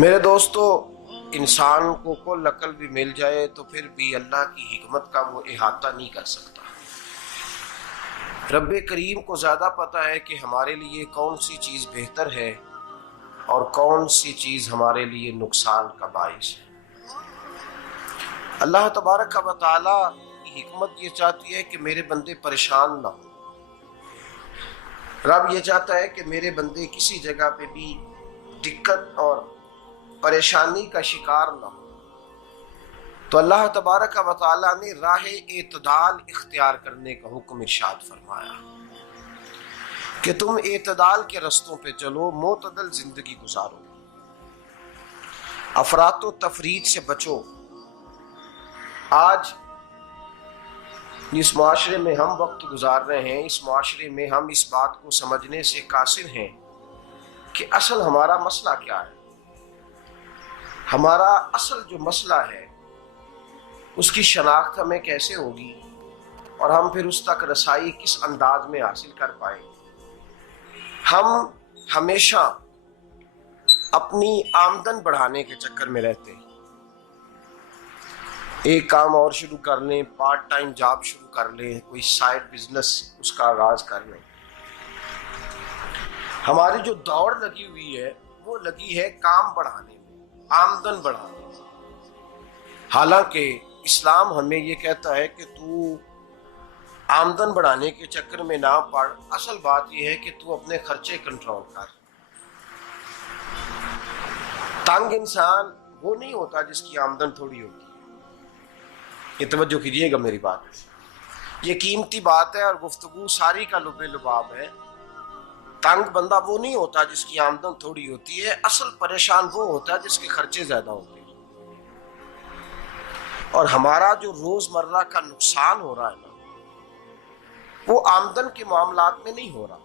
میرے دوستو، انسان کو کل عقل بھی مل جائے تو پھر بھی اللہ کی حکمت کا وہ احاطہ نہیں کر سکتا۔ رب کریم کو زیادہ پتہ ہے کہ ہمارے لیے کون سی چیز بہتر ہے اور کون سی چیز ہمارے لیے نقصان کا باعث ہے۔ اللہ تبارک و تعالی کی حکمت یہ چاہتی ہے کہ میرے بندے پریشان نہ ہوں۔ رب یہ چاہتا ہے کہ میرے بندے کسی جگہ پہ بھی دقت اور پریشانی کا شکار نہ ہو، تو اللہ تبارک و تعالی نے راہ اعتدال اختیار کرنے کا حکم ارشاد فرمایا کہ تم اعتدال کے رستوں پہ چلو، معتدل زندگی گزارو، افراط و تفریط سے بچو۔ آج جس معاشرے میں ہم وقت گزار رہے ہیں، اس معاشرے میں ہم اس بات کو سمجھنے سے قاصر ہیں کہ اصل ہمارا مسئلہ کیا ہے۔ ہمارا اصل جو مسئلہ ہے اس کی شناخت ہمیں کیسے ہوگی اور ہم پھر اس تک رسائی کس انداز میں حاصل کر پائیں۔ ہم ہمیشہ اپنی آمدن بڑھانے کے چکر میں رہتے ہیں، ایک کام اور شروع کر لیں، پارٹ ٹائم جاب شروع کر لیں، کوئی سائیڈ بزنس اس کا آغاز کر لیں۔ ہماری جو دوڑ لگی ہوئی ہے وہ لگی ہے کام بڑھانے میں، آمدن بڑھانے میں، حالانکہ اسلام ہمیں یہ کہتا ہے کہ تو آمدن بڑھانے کے چکر میں نہ پڑ، اصل بات یہ ہے کہ تو اپنے خرچے کنٹرول کر۔ تنگ انسان وہ نہیں ہوتا جس کی آمدن تھوڑی ہوتی ہے، یہ توجہ کیجیے گا میری بات، یہ قیمتی بات ہے اور گفتگو ساری کا لب لباب ہے۔ تنگ بندہ وہ نہیں ہوتا جس کی آمدن تھوڑی ہوتی ہے، اصل پریشان وہ ہوتا ہے جس کے خرچے زیادہ ہوتے ہیں۔ اور ہمارا جو روزمرہ کا نقصان ہو رہا ہے نا، وہ آمدن کے معاملات میں نہیں ہو رہا۔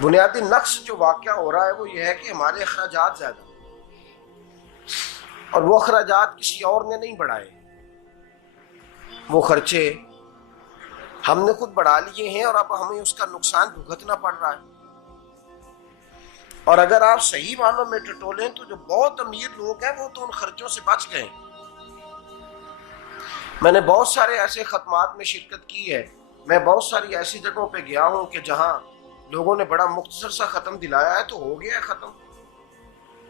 بنیادی نقص جو واقعہ ہو رہا ہے وہ یہ ہے کہ ہمارے اخراجات زیادہ ہیں، اور وہ اخراجات کسی اور نے نہیں بڑھائے، وہ خرچے ہم نے خود بڑھا لیے ہیں اور اب ہمیں اس کا نقصان بھگتنا پڑ رہا ہے۔ اور اگر آپ صحیح معنوں میں ٹٹولیں تو جو بہت امیر لوگ ہیں وہ تو ان خرچوں سے بچ گئے۔ میں نے بہت سارے ایسے ختمات میں شرکت کی ہے، میں بہت ساری ایسی جگہوں پہ گیا ہوں کہ جہاں لوگوں نے بڑا مختصر سا ختم دلایا ہے تو ہو گیا ہے ختم۔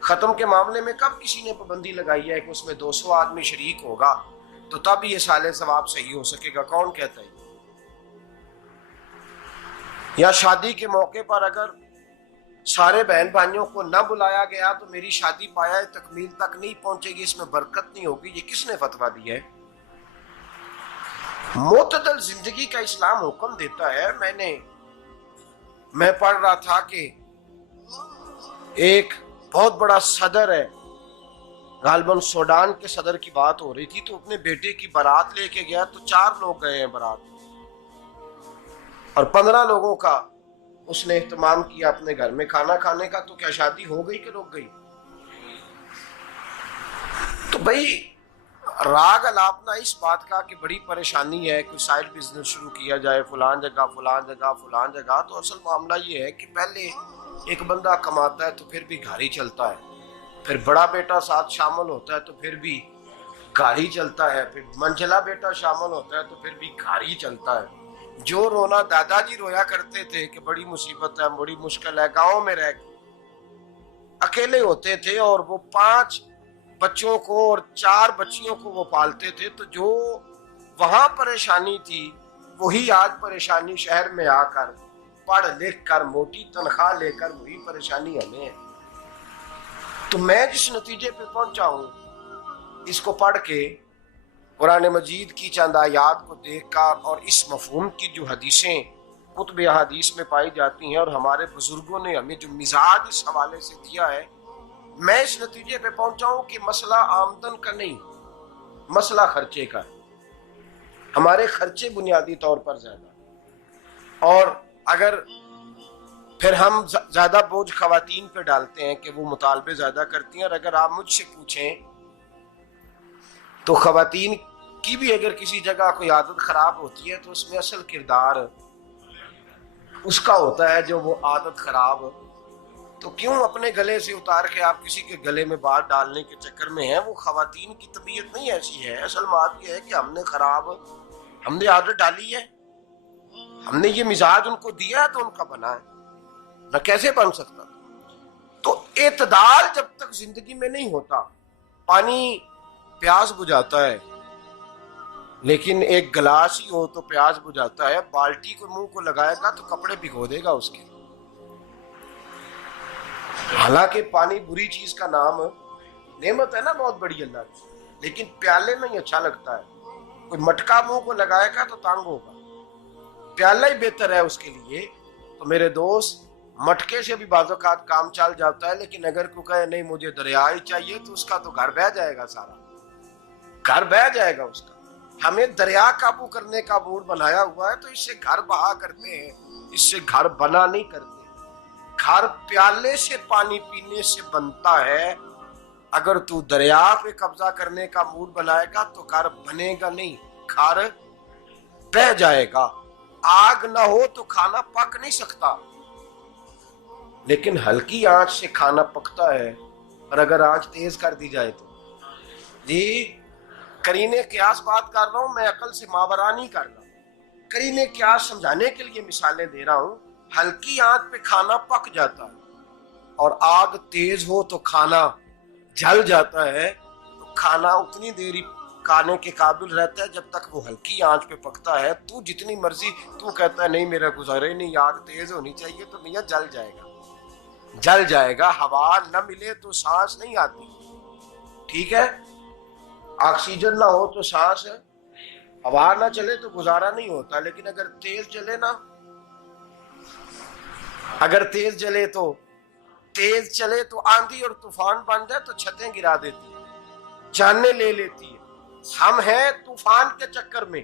ختم کے معاملے میں کب کسی نے پابندی لگائی ہے کہ اس میں 200 آدمی شریک ہوگا تو تب یہ سال ثواب صحیح ہو سکے گا؟ کون کہتا ہے؟ یا شادی کے موقع پر اگر سارے بہن بھائیوں کو نہ بلایا گیا تو میری شادی پایہ تکمیل تک نہیں پہنچے گی، اس میں برکت نہیں ہوگی، یہ کس نے فتویٰ دیا ہے؟ معتدل زندگی کا اسلام حکم دیتا ہے۔ میں پڑھ رہا تھا کہ ایک بہت بڑا صدر ہے، غالباً سوڈان کے صدر کی بات ہو رہی تھی، تو اپنے بیٹے کی بارات لے کے گیا تو 4 لوگ گئے ہیں بارات، اور 15 لوگوں کا اس نے اہتمام کیا اپنے گھر میں کھانا کھانے کا۔ تو کیا شادی ہو گئی کہ رک گئی؟ تو بھئی راگ الاپنا اس بات کا کہ بڑی پریشانی ہے، کوئی سائیڈ بزنس شروع کیا جائے فلان جگہ فلان جگہ فلان جگہ، تو اصل معاملہ یہ ہے کہ پہلے ایک بندہ کماتا ہے تو پھر بھی گھر ہی چلتا ہے، پھر بڑا بیٹا ساتھ شامل ہوتا ہے تو پھر بھی گھر ہی چلتا ہے، پھر منجلا بیٹا شامل ہوتا ہے تو پھر بھی گھر ہی چلتا ہے۔ جو رونا دادا جی رویا کرتے تھے کہ بڑی مصیبت ہے، بڑی مشکل ہے، گاؤں میں رہ اکیلے ہوتے تھے اور وہ 5 بچوں کو اور 4 بچیوں کو وہ پالتے تھے، تو جو وہاں پریشانی تھی وہی آج پریشانی شہر میں آ کر پڑھ لکھ کر موٹی تنخواہ لے کر وہی پریشانی ہمیں ہے۔ تو میں جس نتیجے پہ پہنچا ہوں اس کو پڑھ کے، قرآن مجید کی چند آیات کو دیکھ کر اور اس مفہوم کی جو حدیثیں کتب احادیث میں پائی جاتی ہیں اور ہمارے بزرگوں نے ہمیں جو مزاج اس حوالے سے دیا ہے، میں اس نتیجے پہ پہنچا ہوں کہ مسئلہ آمدن کا نہیں، مسئلہ خرچے کا ہے۔ ہمارے خرچے بنیادی طور پر زیادہ، اور اگر پھر ہم زیادہ بوجھ خواتین پہ ڈالتے ہیں کہ وہ مطالبے زیادہ کرتی ہیں، اور اگر آپ مجھ سے پوچھیں تو خواتین کی بھی اگر کسی جگہ کوئی عادت خراب ہوتی ہے تو اس میں اصل کردار اس کا ہوتا ہے جو وہ عادت خراب تو کیوں اپنے گلے سے اتار کے آپ کسی کے گلے میں بات ڈالنے کے چکر میں ہیں؟ وہ خواتین کی طبیعت نہیں ایسی ہے. اصل بات یہ ہے کہ ہم نے عادت ڈالی ہے، ہم نے یہ مزاج ان کو دیا ہے تو ان کا بنا ہے، نہ کیسے بن سکتا. تو اعتدال جب تک زندگی میں نہیں ہوتا، پانی پیاس بجھاتا ہے لیکن ایک گلاس ہی ہو تو پیاس بجھاتا ہے، بالٹی کو منہ کو لگائے گا تو کپڑے بھگو دے گا اس کے. حالانکہ پانی بری چیز کا نام نعمت ہے نا بہت بڑی اللہ کی، لیکن پیالے میں ہی اچھا لگتا ہے. کوئی مٹکا منہ کو لگائے گا تو تانگ ہوگا، پیالہ ہی بہتر ہے اس کے لیے. تو میرے دوست، مٹکے سے بھی بعض اوقات کام چل جاتا ہے، لیکن اگر کوئی کہے نہیں مجھے دریا ہی چاہیے تو اس کا تو گھر بہ جائے گا، سارا گھر بہ جائے گا اس کا. ہمیں دریا قابو کرنے کا موڈ بنایا ہوا ہے تو اس سے گھر بہا کرتے ہیں، اس سے گھر بنا نہیں کرتے. گھر پیالے سے پانی پینے سے بنتا ہے. اگر تو دریا پہ قبضہ کرنے کا موڈ بنائے گا تو گھر بنے گا نہیں، گھر بہ جائے گا. آگ نہ ہو تو کھانا پک نہیں سکتا، لیکن ہلکی آنچ سے کھانا پکتا ہے. اور اگر آنچ تیز کر دی جائے تو جی قرینے قیاس بات کر رہا ہوں، میں عقل سے ماورا نہیں کر رہا. قرینے قیاس سمجھانے کے لیے مثالیں دے رہا ہوں. ہلکی آنچ پہ کھانا پک جاتا ہے اور آگ تیز ہو تو کھانا جل جاتا ہے. تو کھانا اتنی دیر کھانے کے قابل رہتا ہے جب تک وہ ہلکی آنچ پہ پکتا ہے. تو جتنی مرضی تو کہتا ہے نہیں میرا گزارے نہیں، آگ تیز ہونی چاہیے، تو میاں جل جائے گا، جل جائے گا. ہوا نہ ملے تو سانس نہیں آتی، ٹھیک ہے؟ آکسیجن نہ ہو تو سانس، ہوا نہ چلے تو گزارا نہیں ہوتا. لیکن اگر تیز چلے نا، اگر تیز چلے تو آندھی اور طوفان بن جائے تو چھتیں گرا دیتی ہے، جانیں لے لیتی ہے. ہم ہیں طوفان کے چکر میں،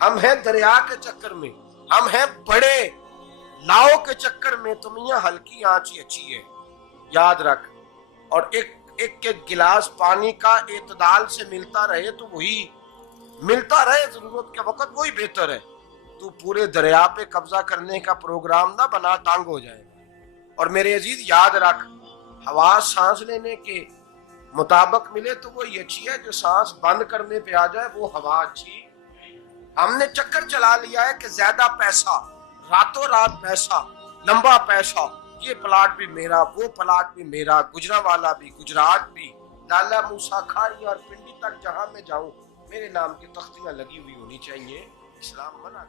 ہم ہیں دریا کے چکر میں، ہم ہیں بڑے لاؤ کے چکر میں. تو میاں ہلکی آنچ ہی اچھی ہے، یاد رکھ. اور ایک گلاس پانی کا اعتدال سے ملتا رہے تو وہی ملتا رہے، ضرورت کے وقت وہی بہتر ہے. تو پورے دریا پہ قبضہ کرنے کا پروگرام نہ بنا، تانگ ہو جائے گا. اور میرے عزیز یاد رکھ، ہوا سانس لینے کے مطابق ملے تو وہی اچھی ہے، جو سانس بند کرنے پہ آ جائے وہ ہوا اچھی. ہم نے چکر چلا لیا ہے کہ زیادہ پیسہ، راتوں رات پیسہ، لمبا پیسہ، یہ پلاٹ بھی میرا، وہ پلاٹ بھی میرا، گجرانوالا بھی، گجرات بھی، لالا موسیٰ کھاری اور پنڈی تک جہاں میں جاؤں میرے نام کی تختیاں لگی ہوئی ہونی چاہیے. اسلام منع